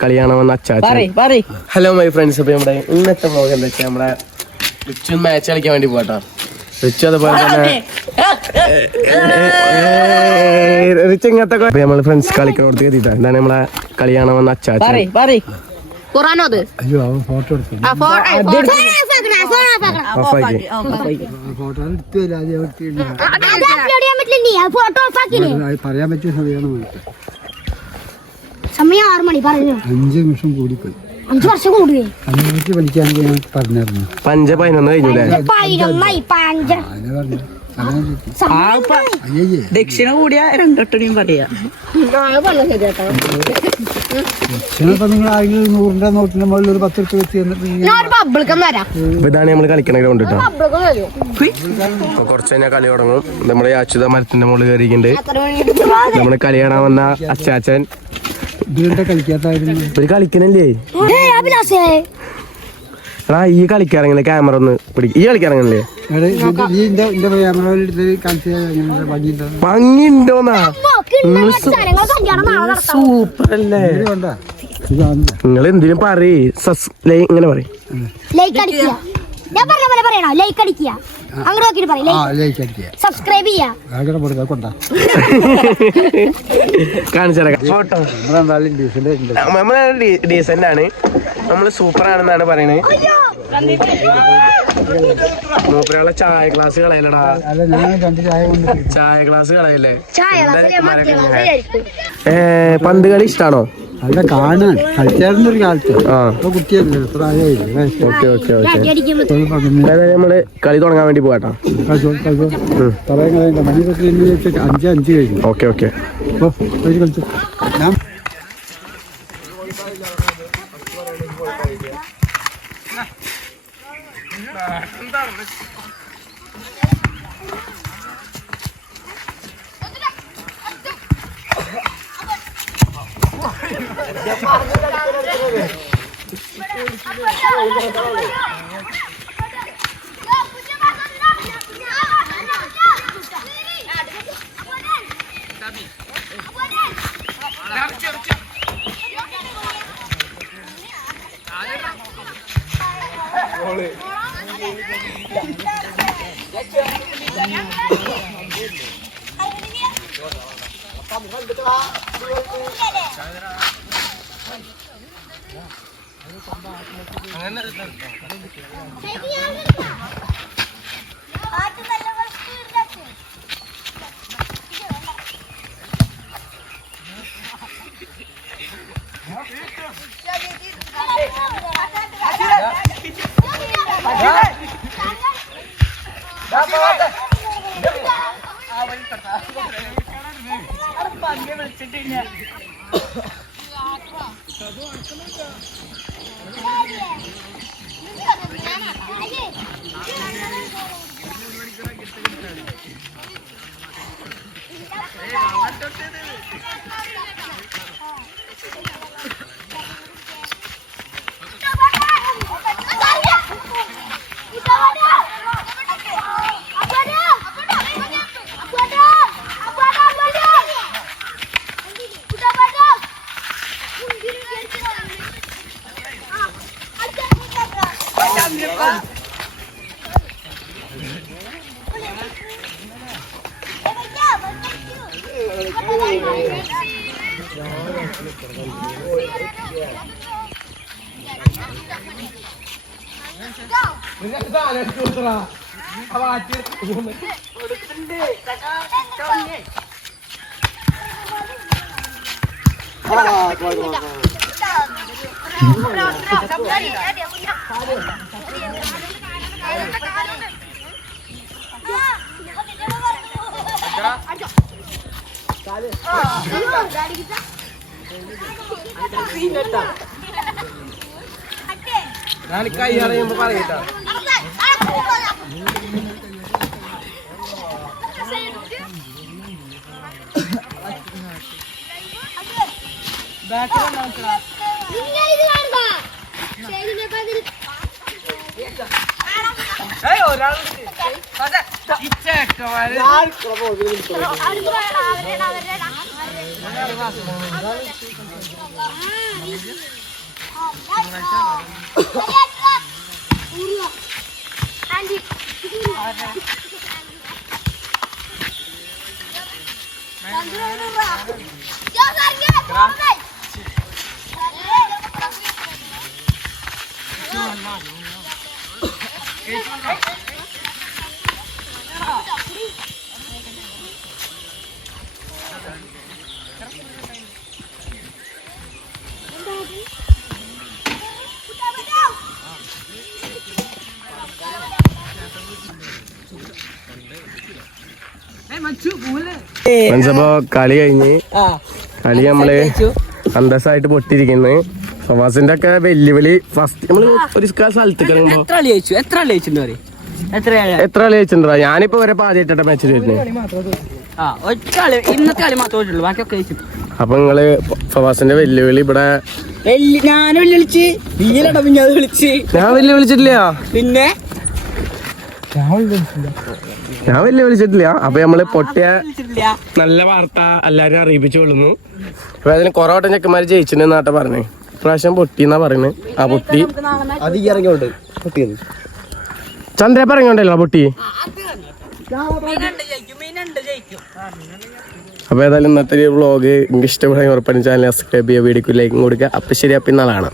കളിയാണ് വന്ന hello my friends അപ്പൊ നമ്മുടെ ഇന്നത്തെ ബ്ലോഗ് എന്താ വെച്ചാൽ നമ്മുടെ റിച്ചു മാച്ച് കളിക്കാൻ വേണ്ടി പോട്ടോ റിച്ചു അതുപോലെ തന്നെ റിച്ച് ഇങ്ങനത്തെ നമ്മൾ നമ്മൾ ഫ്രണ്ട്സ് കളിക്കണോടത്ത് എത്തിയിട്ടാ. എന്താണ് നമ്മളെ കളിയാണ് വന്ന അച്ചാച്ച ഖുറാനോ അത്? അയ്യോ അവൻ ഫോട്ടോ എടുത്തു. ആ, ഫോ- ആ, ഫോ- ഓഫാക്കി ഫോട്ടോ എടുത്തു. ആദ്യം എടുത്തില്ല ഫോട്ടോ ഓഫാക്കില്ലേ അത് പറയാൻ പറ്റിയ സമയമാണ് സമയം ആറ് മണി പറഞ്ഞു. അഞ്ച് നിമിഷം കൂടിപ്പോയി. അഞ്ചു വർഷം കൂടുകയെ അഞ്ച് പഠിക്കാനൊക്കെ ഞാൻ പറഞ്ഞായിരുന്നു. പഞ്ച പതിനൊന്ന് കഴിഞ്ഞില്ലേ പതിനൊന്നായി പഞ്ച. അതിനെ പറഞ്ഞു. ദക്ഷിണ കൂടിയ രണ്ടെട്ടണിയും പറയാ. ഇതാണ് നമ്മൾ കളിക്കണ ഗ്രൗണ്ട് കേട്ടോ. കുറച്ച് കഴിഞ്ഞാൽ കളി തുടങ്ങും. നമ്മുടെ അച്യുത മരത്തിന്റെ മുകളിൽ കയറിയിട്ടുണ്ട്. നമ്മൾ കളി കാണാൻ വന്ന അച്ചാച്ചൻ. കളിക്കാത്ത കളിക്കണല്ലേ? എടാ ഈ കളിക്കാറങ്ങനെ ക്യാമറ ഒന്ന് പിടിക്കും ഈ കളിക്കാറങ്ങനല്ലേ ഭംഗിണ്ടോന്നാ സൂപ്പർ അല്ലേ നിങ്ങൾ എന്തിനും പറയ്. സസ് ലൈ- ഇങ്ങനെ പറയും. ഞാൻ പറഞ്ഞ പോലെ പറയണോ? ലൈക്ക് അടിക്കുക. നോക്കിട്ട് പറയും. സബ്സ്ക്രൈബ് ചെയ്യാ നമ്മൾ സൂപ്പർ ആണെന്നാണ് പറയണത് മൂപ്പരാളെ ചായ ഗ്ലാസ് കളയലടാ. ഞാൻ ചായ കൊണ്ട് ചായ ഗ്ലാസ് കളയല്ലേ ഏ പന്ത് കളി ഇഷ്ടാണോ? അല്ല കാണാൻ കളിച്ചായിരുന്ന ഒരു കാലത്ത്. Okay okay okay. നമ്മൾ കളി തുടങ്ങാൻ വേണ്ടി പോകാട്ടോ കളിച്ചോ കളിച്ചോ. പറയാൻ കളയണ്ട മണി തൊട്ട് ഇന്ന് വെച്ച് അഞ്ച് അഞ്ച് കഴിഞ്ഞു ഓക്കെ ഓക്കെ അപ്പൊ ഒരു കളിച്ചു ഞാൻ കൈ അറിയുമ്പോ പറയട്ടോ നിങ്ങൾ ഇത് അവരെ സ്റ്റേജിന്റെ പതിൽ ഒരാൾ അപ്പൊ കളി കഴിഞ്ഞ്. കളി നമ്മൾ അന്തസ്സായിട്ട് പൊട്ടിയിരിക്കുന്നു. ഫവാസിന്റെ ഒക്കെ വെല്ലുവിളി ഫസ്റ്റ് നമ്മൾ ഒരു സ്ഥലത്ത് എത്ര കളി എത്ര കളി ഞാനിപ്പോ വരെ മാച്ചിൽ വരുന്നത് ആ ഒറ്റ കളി ഇന്നത്തെ കളി മാത്രമേ തോറ്റുള്ളൂ ബാക്കിയൊക്കെ ജയിച്ചു അപ്പൊ നിങ്ങൾ ഫവാസിന്റെ വെല്ലുവിളി ഇവിടെ ഞാൻ വിളിച്ച് നീലട പിന്നെ അത് വിളിച്ച്. ഞാൻ വെല്ലുവിളിച്ചിട്ടില്ല. പിന്നെ? ഞാൻ വെല്ലുവിളിച്ചിട്ടില്ല. അപ്പൊ നമ്മൾ പൊട്ടിയ നല്ല വാർത്ത എല്ലാരും അറിയിപ്പിച്ചു കൊള്ളുന്നു. അപ്പൊ അതിന് കൊറേ വട്ടം ചെക്കന്മാര് ജയിച്ചിട്ടുണ്ടെന്നാട്ട പറഞ്ഞേ. പ്രാവശ്യം പൊട്ടി എന്നാ പറയുന്നത് ആ പൊട്ടി. അത് ഈ ഇറങ്ങിയോണ്ട് പൊട്ടിയത്. ചന്ദ്ര പറഞ്ഞോണ്ടല്ലോ പൊട്ടി. ജയിക്കും മീനുണ്ട് ജയിക്കും. അപ്പൊ ഏതായാലും ഇന്നത്തെ വ്ളോഗ് നിങ്ങൾക്ക് ഇഷ്ടപ്പെടുന്ന ഉറപ്പാണ് ചാനൽ സബ്സ്ക്രൈബ് ചെയ്യുക വീഡിയോക്ക് ലൈക്കും കൊടുക്കുക. അപ്പൊ ശരി അപ്പൊ ഇന്നാളാണ്.